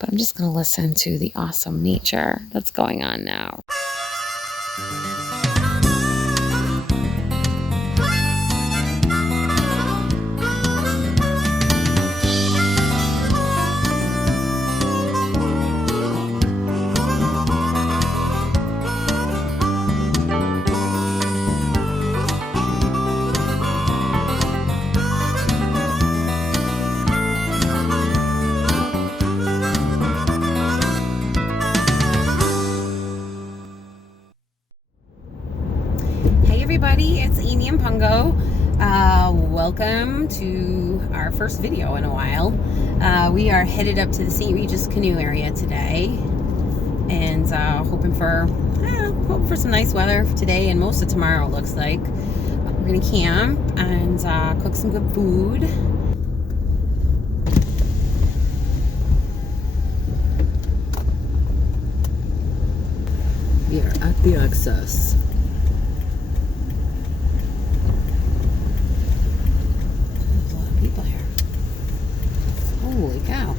but I'm just going to listen to the awesome nature that's going on now. Everybody, it's Amy and Pungo. Welcome to our first video in a while. We are headed up to the St Regis Canoe Area today, and hoping for some nice weather today and most of tomorrow. It looks like we're gonna camp and cook some good food. We are at the access. People here. Holy cow.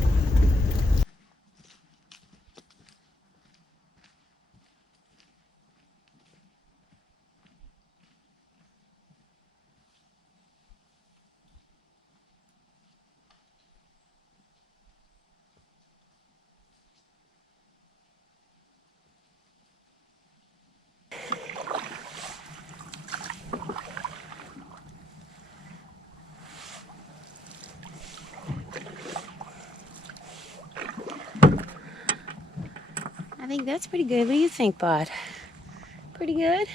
I think that's pretty good. What do you think, bud? Pretty good?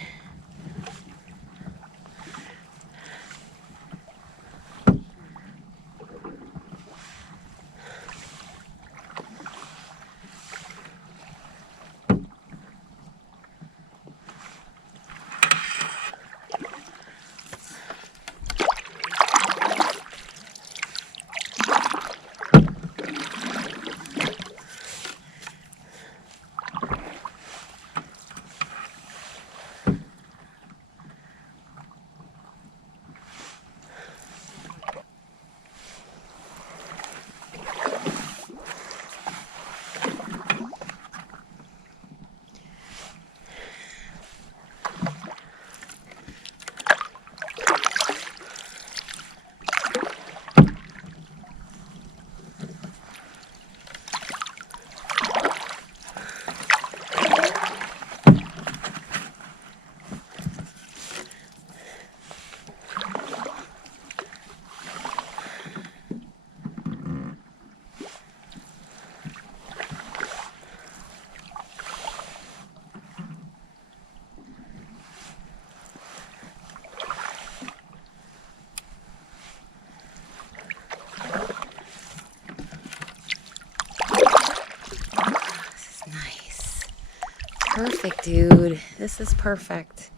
Perfect, dude. This is perfect.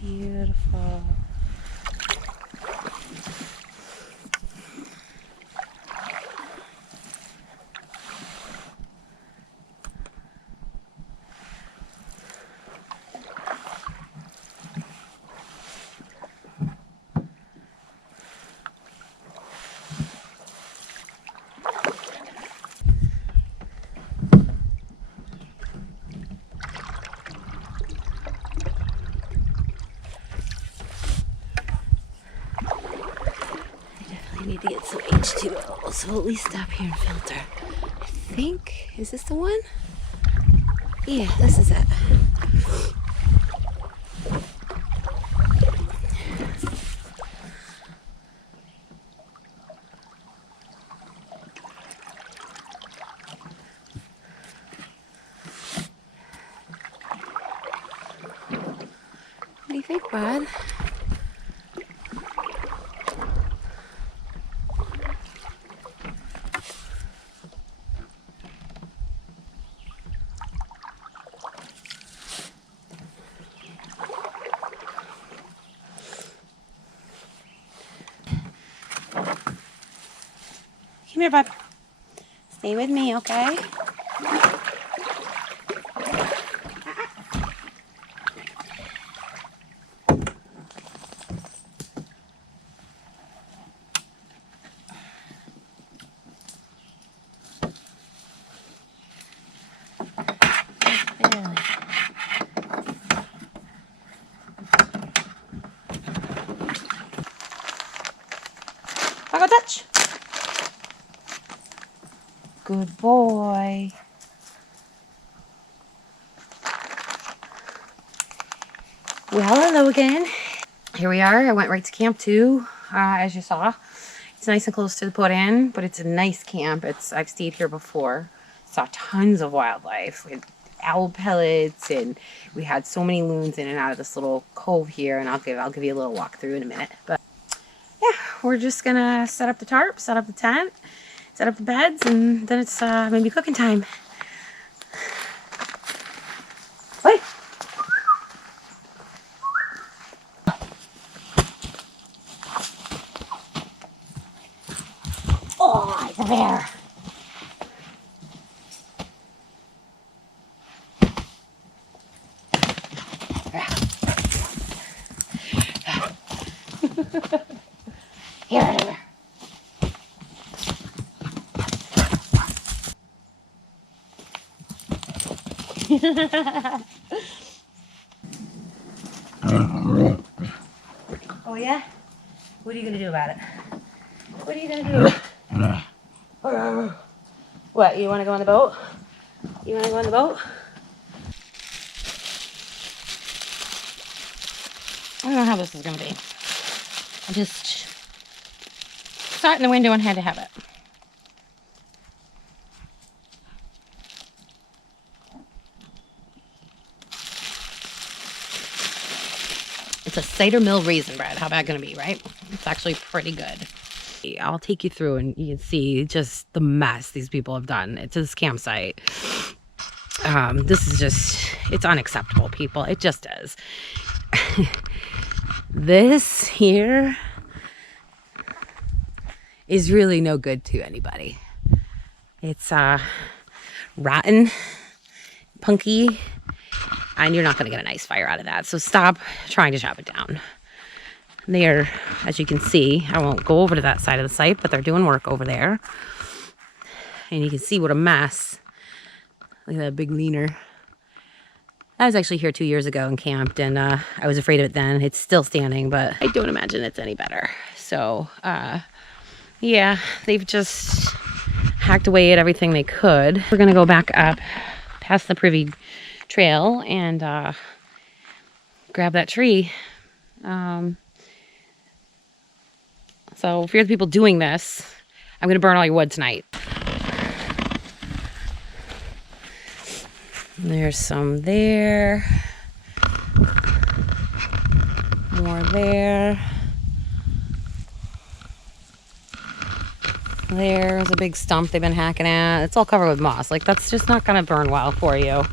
Beautiful. Need to get some H2O, so at least stop here and filter. I think, is this the one? Yeah, this is it. What do you think, bud? Come here, bud. Stay with me, okay? I'll go touch. Good boy. Well, hello again. Here we are. I went right to camp too, as you saw. It's nice and close to the put-in, but it's a nice camp. I've stayed here before. Saw tons of wildlife. We had owl pellets, and we had so many loons in and out of this little cove here. And I'll give you a little walk through in a minute. But yeah, we're just gonna set up the tarp, set up the tent, set up the beds, and then it's maybe cooking time. Wait. Oh, it's a bear. Here. Oh yeah? What are you gonna do about it? What are you gonna do? What, you wanna go on the boat? You wanna go on the boat? I don't know how this is gonna be. I just saw it in the window and had to have it. It's a cider mill raisin bread. How bad gonna be, right? It's actually pretty good. I'll take you through and you can see just the mess these people have done to this campsite. This is just, it's unacceptable, people. It just is. This here is really no good to anybody. It's rotten, punky, and you're not going to get a nice fire out of that. So stop trying to chop it down. They're, as you can see, I won't go over to that side of the site, but they're doing work over there. And you can see what a mess. Look at that big leaner. I was actually here 2 years ago and camped, and I was afraid of it then. It's still standing, but I don't imagine it's any better. So, yeah, they've just hacked away at everything they could. We're going to go back up past the Privy Trail and grab that tree. So if you're the people doing this, I'm going to burn all your wood tonight. There's some there. More there. There's a big stump they've been hacking at. It's all covered with moss. Like, that's just not going to burn well for you.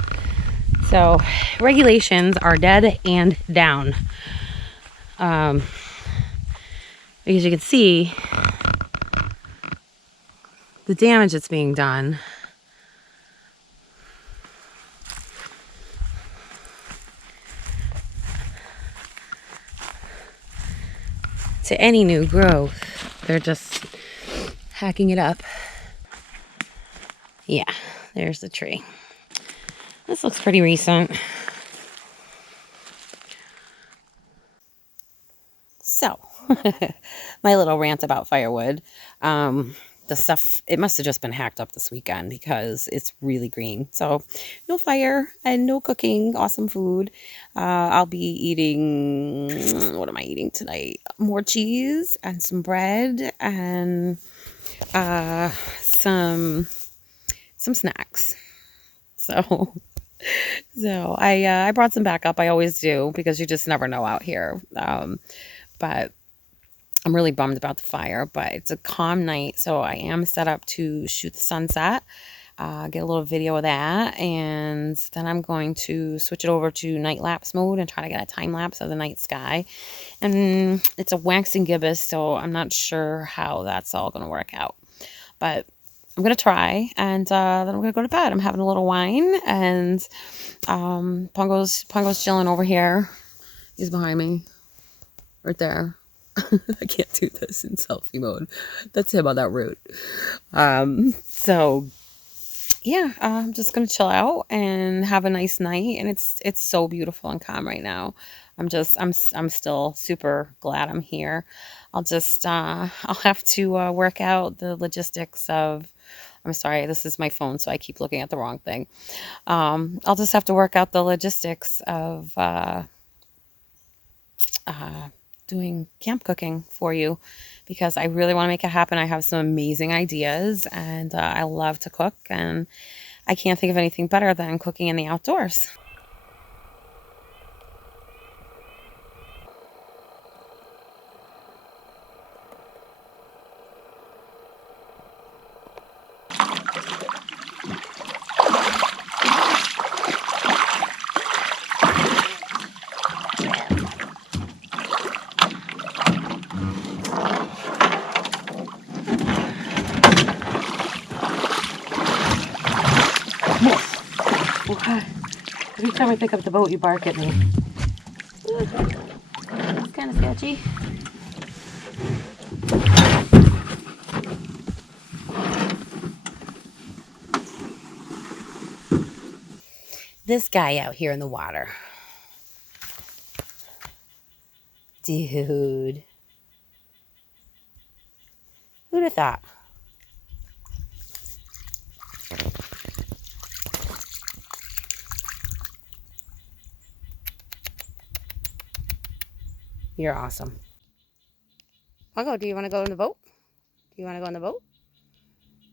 So, regulations are dead and down. Because you can see the damage that's being done. To any new growth. They're just hacking it up. Yeah, there's the tree. This looks pretty recent. So, my little rant about firewood. The stuff, it must have just been hacked up this weekend because it's really green. So, no fire and no cooking. Awesome food. I'll be eating, what am I eating tonight? More cheese and some bread and some snacks. So I brought some back up. I always do because you just never know out here. But I'm really bummed about the fire, but it's a calm night. So I am set up to shoot the sunset, get a little video of that. And then I'm going to switch it over to night lapse mode and try to get a time lapse of the night sky. And it's a waxing gibbous, so I'm not sure how that's all going to work out. but I'm going to try, and then I'm going to go to bed. I'm having a little wine, and Pungo's chilling over here. He's behind me, right there. I can't do this in selfie mode. That's him on that route. So yeah, I'm just gonna chill out and have a nice night, and it's so beautiful and calm right now. I'm still super glad I'm here. I'll have to work out the logistics of. I'm sorry, this is my phone, so I keep looking at the wrong thing. I'll just have to work out the logistics of uh, doing camp cooking for you, because I really want to make it happen. I have some amazing ideas, and I love to cook, and I can't think of anything better than cooking in the outdoors. Every time I pick up the boat, you bark at me. It's kind of sketchy. This guy out here in the water. Dude. Who'd have thought? You're awesome. Pungo, do you want to go in the boat? Do you want to go in the boat?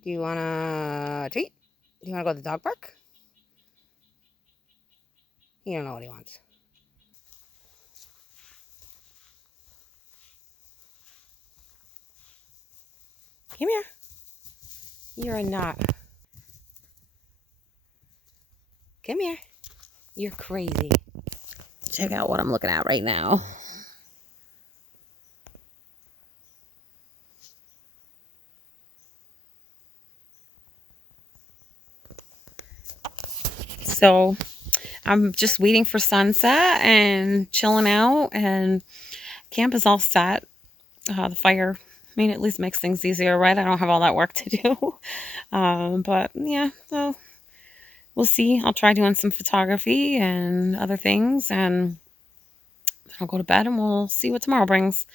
Do you want to treat? Do you want to go to the dog park? You don't know what he wants. Come here. You're a nut. Come here. You're crazy. Check out what I'm looking at right now. So I'm just waiting for sunset and chilling out, and camp is all set. The fire, I mean, at least makes things easier, right? I don't have all that work to do. But yeah, so we'll see. I'll try doing some photography and other things, and I'll go to bed, and we'll see what tomorrow brings.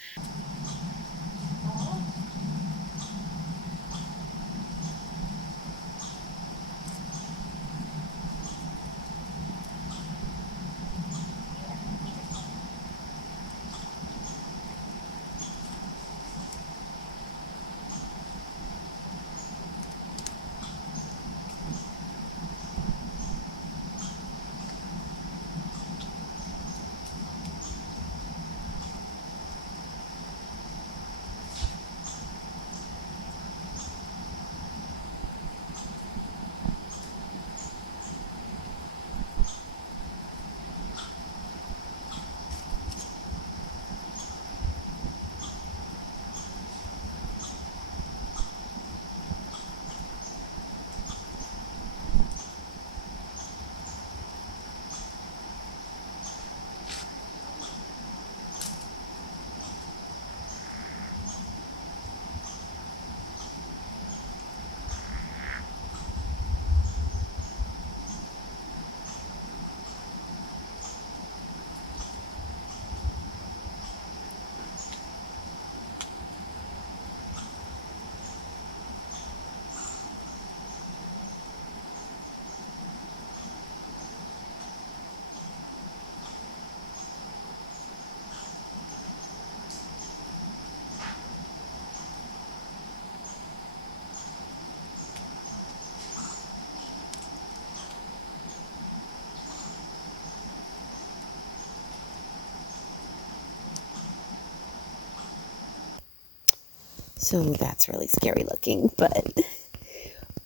So that's really scary looking, but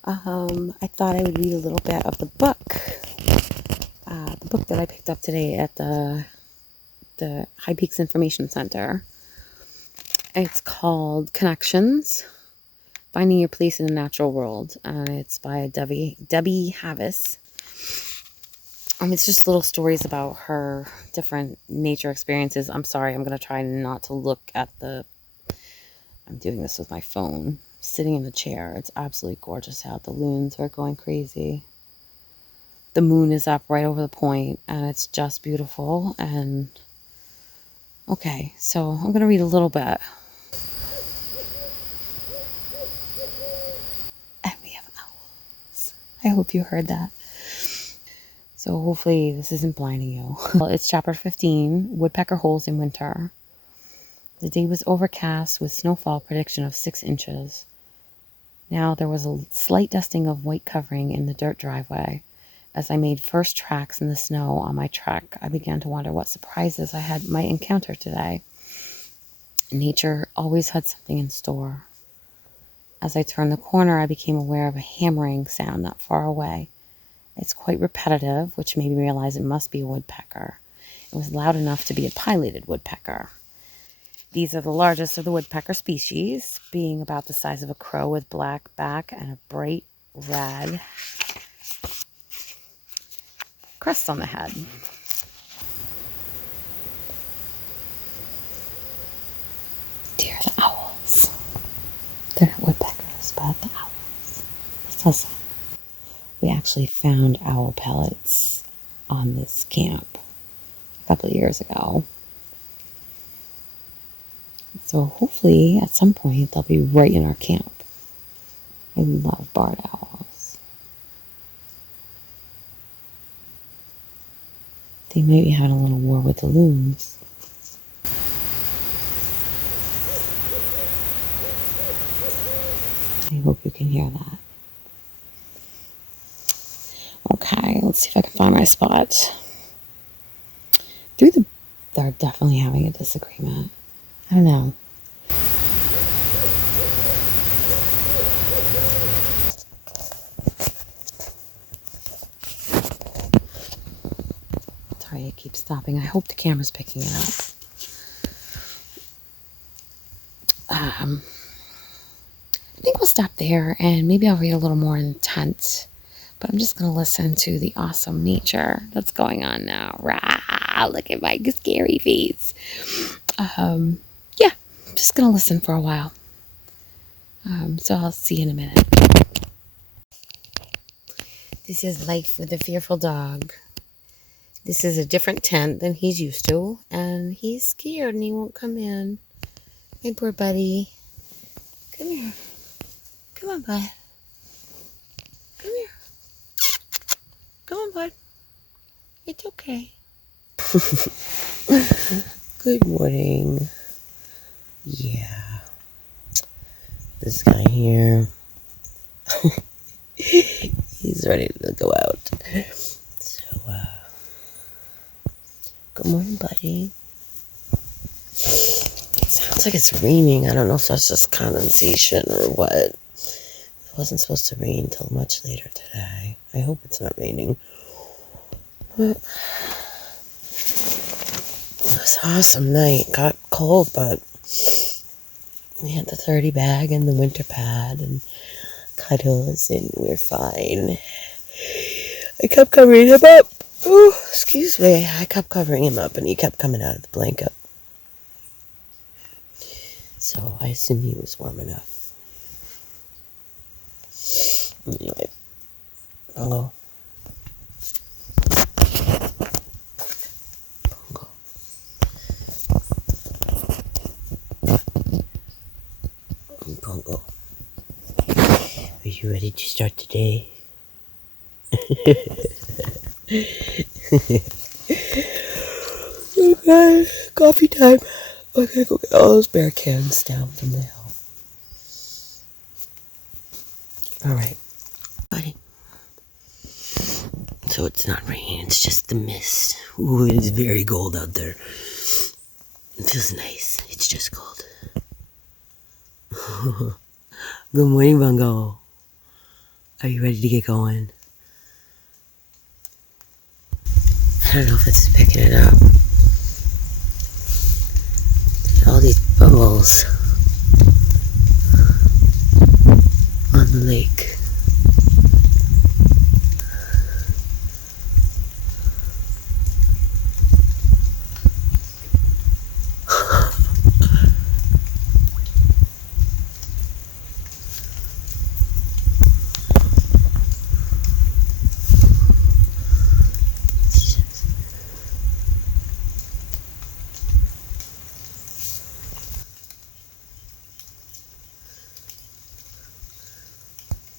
I thought I would read a little bit of the book that I picked up today at the High Peaks Information Center. It's called Connections Finding Your Place in the Natural World. It's by Debbie Havis. It's just little stories about her different nature experiences. I'm sorry, I'm going to try not to look at the... I'm doing this with my phone. Sitting in the chair. It's absolutely gorgeous out. The loons are going crazy. The moon is up right over the point, and it's just beautiful. And okay, so I'm going to read a little bit. And we have owls. I hope you heard that. So hopefully this isn't blinding you. Well, it's chapter 15, Woodpecker Holes in Winter. The day was overcast with snowfall prediction of 6 inches. Now there was a slight dusting of white covering in the dirt driveway. As I made first tracks in the snow on my trek, I began to wonder what surprises I might encounter today. Nature always had something in store. As I turned the corner, I became aware of a hammering sound not far away. It's quite repetitive, which made me realize it must be a woodpecker. It was loud enough to be a pileated woodpecker. These are the largest of the woodpecker species, being about the size of a crow with black back and a bright red crest on the head. Dear the owls. They're not woodpeckers, but the owls. So sad. We actually found owl pellets on this camp a couple of years ago. So hopefully at some point they'll be right in our camp. I love barred owls. They might be having a little war with the loons. I hope you can hear that. Okay, let's see if I can find my spot. They're definitely having a disagreement. I don't know. Sorry, it keeps stopping. I hope the camera's picking it up. I think we'll stop there, and maybe I'll read a little more in the tent. But I'm just going to listen to the awesome nature that's going on now. Rah, look at my scary face. Yeah, I'm just going to listen for a while. So I'll see you in a minute. This is Life with a Fearful Dog. This is a different tent than he's used to, and he's scared and he won't come in. My poor buddy. Come here. Come on, bud. Come here. Come on, bud. It's okay. Good morning. Yeah. This guy here. He's ready to go out. So, good morning, buddy. It sounds like it's raining. I don't know if that's just condensation or what. It wasn't supposed to rain till much later today. I hope it's not raining. But it was an awesome night. Got cold, but we had the 30 bag and the winter pad and cuddles, and we're fine. I kept covering him up. Oh, excuse me. I kept covering him up, and he kept coming out of the blanket. So I assume he was warm enough. Anyway. Hello. Pungo. Are you ready to start the day? Okay, coffee time. Okay, go get all those bear cans down from the hill. Alright, buddy. So it's not raining, it's just the mist. Ooh, it's very cold out there. It feels nice, it's just cold. Good morning, Bungo. Are you ready to get going? I don't know if it's picking it up. All these bubbles. lake.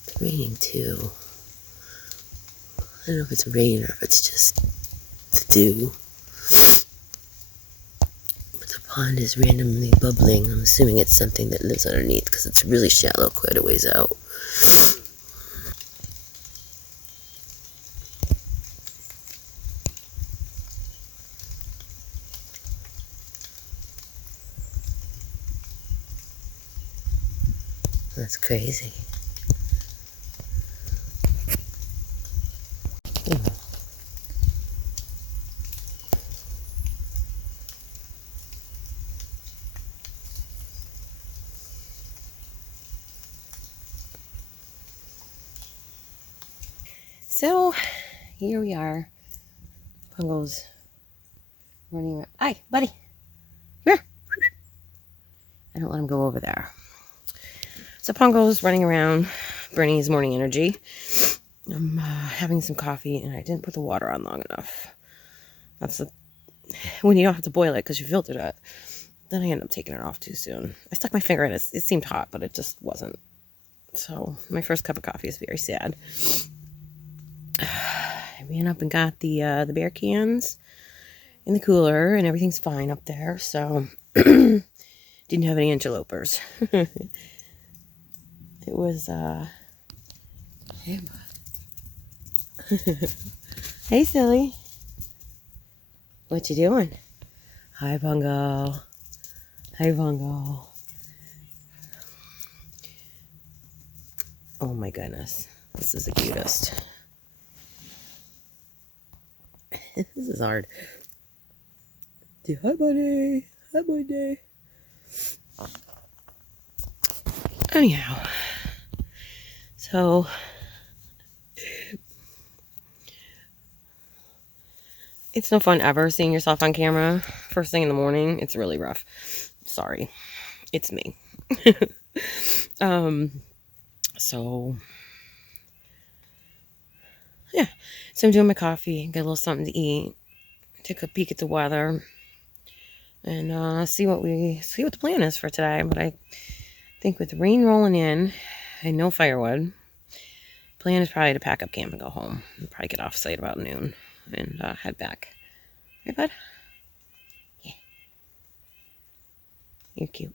It's raining too. I don't know if it's rain or if it's just the dew. But the pond is randomly bubbling. I'm assuming it's something that lives underneath because it's really shallow quite a ways out. That's crazy. So, here we are. Pungo's running around. Hi, buddy. Here. I don't let him go over there. So Pungo's running around, burning his morning energy. I'm having some coffee, and I didn't put the water on long enough. That's when you don't have to boil it because you filtered it. Then I ended up taking it off too soon. I stuck my finger in it. It seemed hot, but it just wasn't. So my first cup of coffee is very sad. I ran up and got the beer cans in the cooler, and everything's fine up there. So didn't have any interlopers. It was hey, hey, silly. What you doing? Hi, Pungo. Hi, Pungo. Oh my goodness, this is the cutest. This is hard. Hi, buddy. Hi, buddy. Anyhow, so it's no fun ever seeing yourself on camera first thing in the morning. It's really rough. Sorry, it's me. So yeah, so I'm doing my coffee, get a little something to eat, take a peek at the weather, and see what the plan is for today. But I think with the rain rolling in and no firewood, plan is probably to pack up camp and go home. And probably get off site about noon and head back. Right, bud? Yeah. You're cute.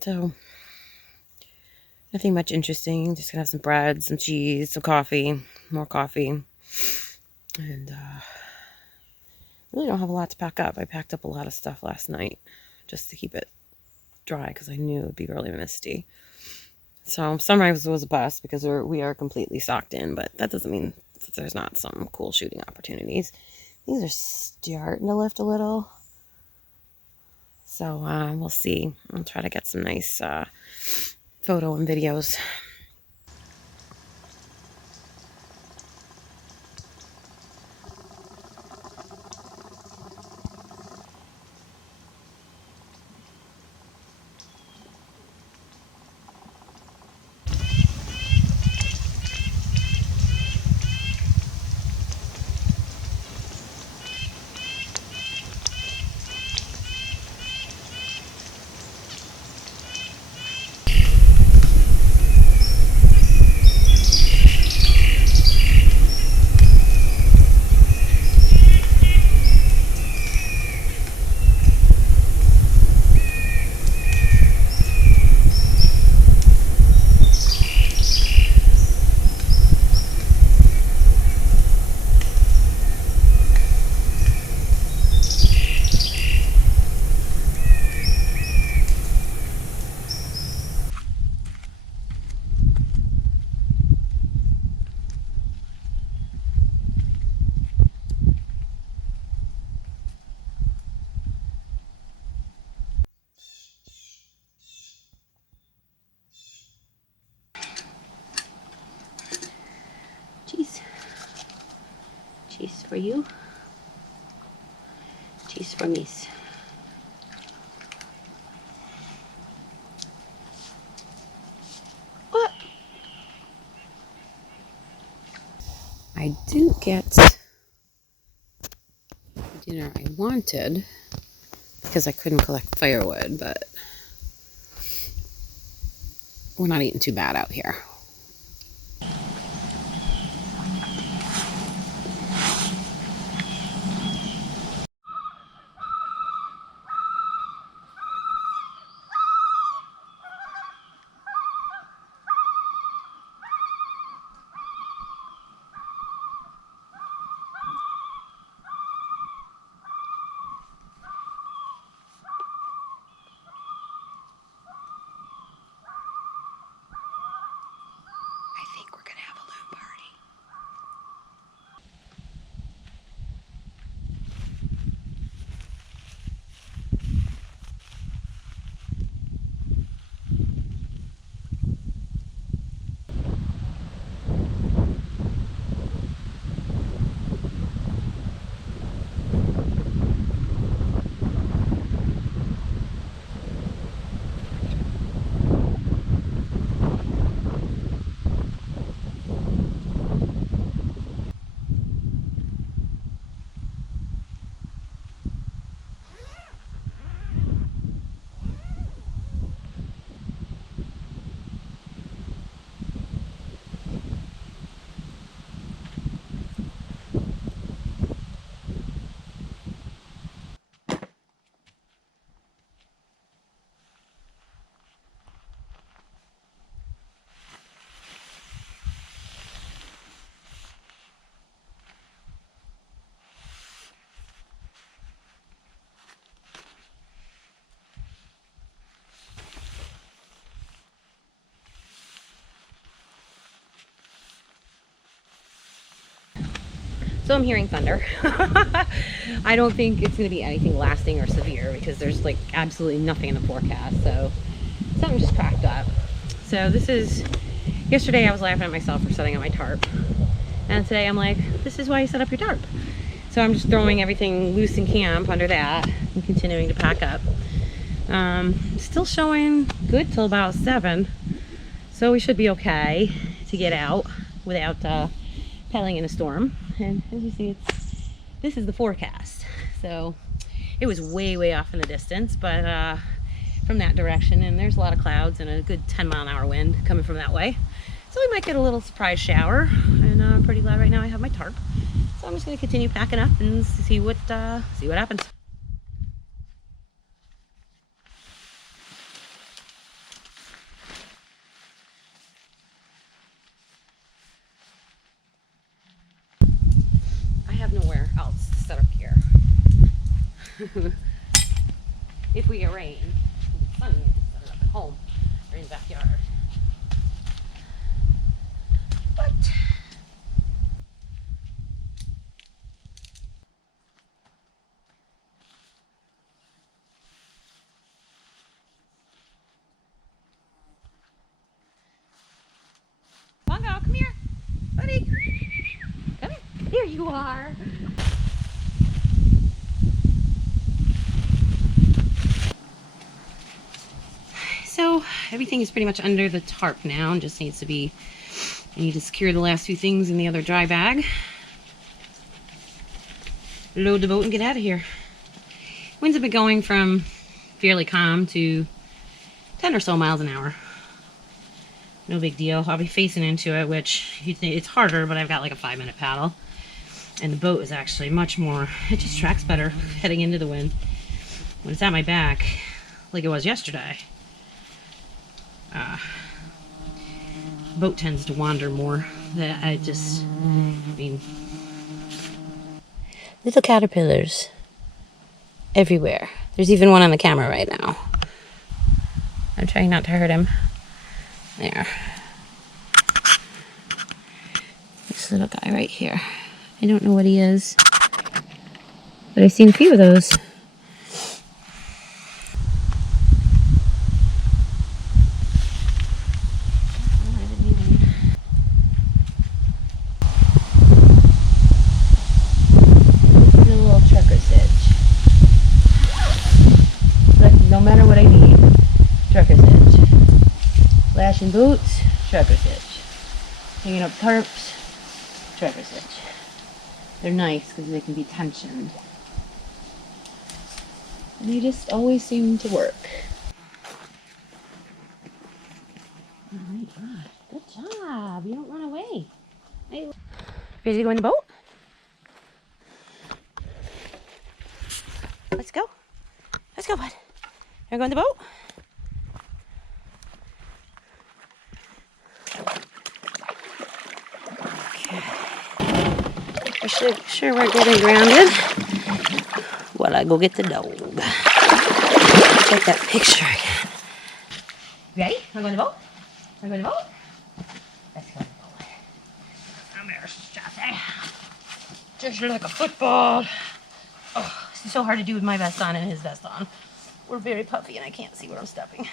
So, nothing much interesting. Just gonna have some bread, some cheese, some coffee, more coffee. And really don't have a lot to pack up. I packed up a lot of stuff last night just to keep it dry because I knew it would be really misty. So sunrise was a bust because we are completely socked in, but that doesn't mean that there's not some cool shooting opportunities. These are starting to lift a little. So we'll see. I'll try to get some nice photo and videos. for you. Cheese for me. What? I didn't get the dinner I wanted because I couldn't collect firewood, but we're not eating too bad out here. I think we're gonna have a loon party. So I'm hearing thunder. I don't think it's going to be anything lasting or severe because there's like absolutely nothing in the forecast. So something just cracked up. So this is, yesterday I was laughing at myself for setting up my tarp. And today I'm like, this is why you set up your tarp. So I'm just throwing everything loose in camp under that and continuing to pack up. Still showing good till about 7. So we should be okay to get out without paddling in a storm. And as you see, this is the forecast. So it was way off in the distance, but from that direction, and there's a lot of clouds and a good 10-mile-an-hour wind coming from that way. So we might get a little surprise shower, and I'm pretty glad right now I have my tarp. So I'm just going to continue packing up and see what happens. Nowhere else to set up here. If we get rain, it's fun to set it up at home or in the backyard. But Pungo, come here, buddy. Come here. Here you are. So everything is pretty much under the tarp now and just needs to be, I need to secure the last few things in the other dry bag. Load the boat and get out of here. Winds have been going from fairly calm to 10 or so miles an hour. No big deal. I'll be facing into it, which you think it's harder, but I've got like a 5-minute paddle. And the boat is actually much more, it just tracks better heading into the wind. When it's at my back, like it was yesterday, boat tends to wander more. I mean, little caterpillars everywhere. There's even one on the camera right now. I'm trying not to hurt him. There. This little guy right here. I don't know what he is, but I've seen a few of those. what I need. Trucker's hitch. Lashing boots, trucker's hitch. Hanging up tarps, trucker's hitch. They're nice because they can be tensioned. And they just always seem to work. Oh my gosh, good job. You don't run away. Hey. Ready to go in the boat? Let's go. Let's go, bud. Wanna go in the boat? Okay. Sure we're getting grounded. While I go get the dog. Take that picture again. Ready? Wanna go in the boat? Wanna go in the boat? Let's go in the boat. Come here, Stuffy. Just like a football. Oh, this is so hard to do with my vest on and his vest on. We're very puffy and I can't see where I'm stepping.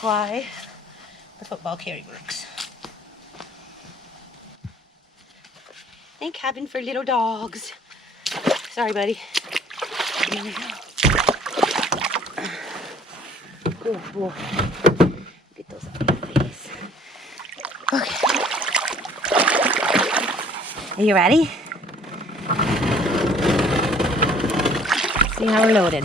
Why the football carry works. Ain't cabin for little dogs. Sorry, buddy. Here we go. Good boy. Get those out of your face. Okay. Are you ready? See how we're loaded.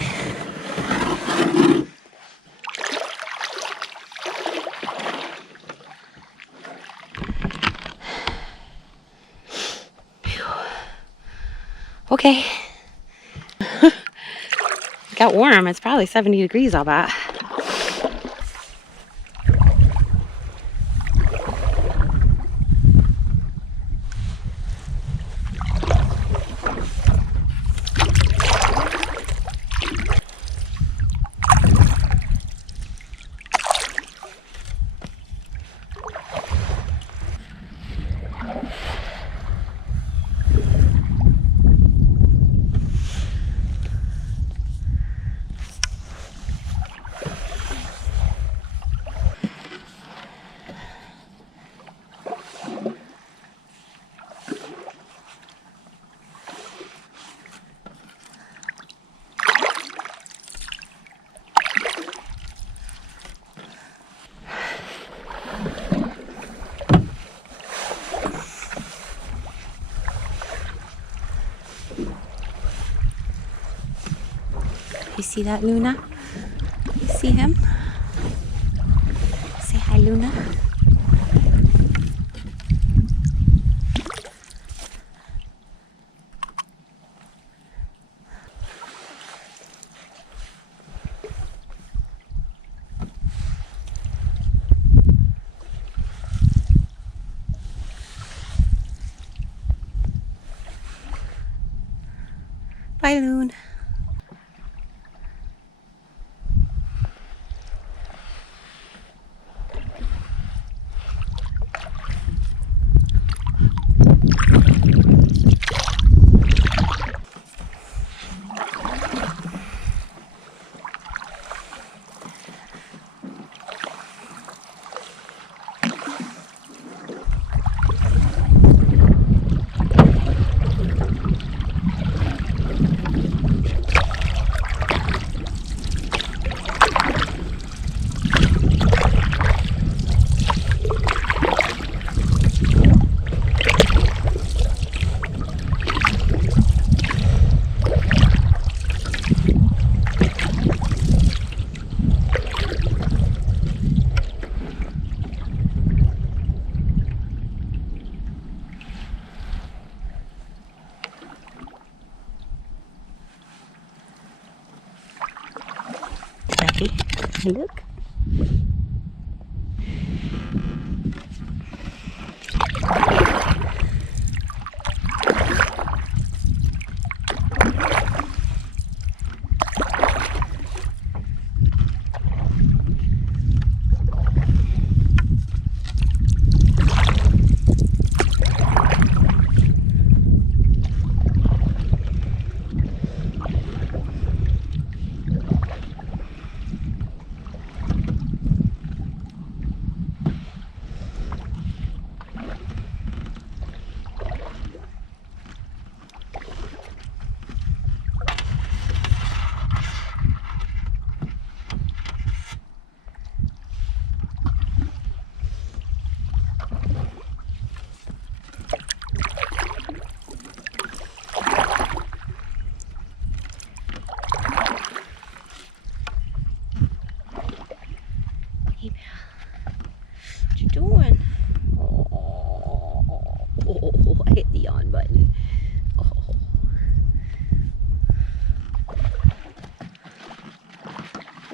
Okay. It got warm. It's probably 70 degrees, I'll bet. You see that, Luna? You see him? Say hi, Luna. Bye, Loon. Look.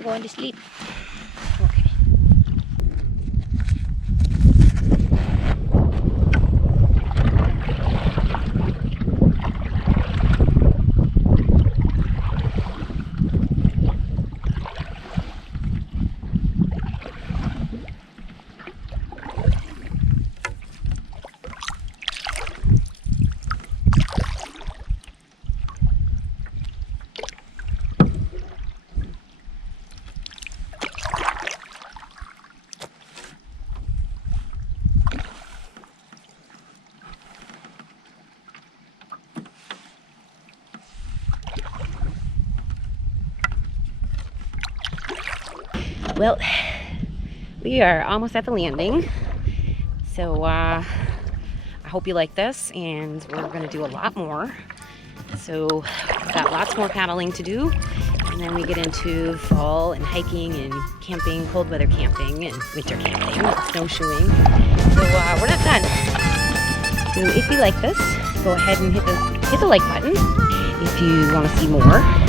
going to sleep. Okay. Well, we are almost at the landing, so I hope you like this, and we're going to do a lot more. So we've got lots more paddling to do, and then we get into fall and hiking and camping, cold weather camping and winter camping, snowshoeing. So we're not done. So if you like this, go ahead and hit the like button if you want to see more.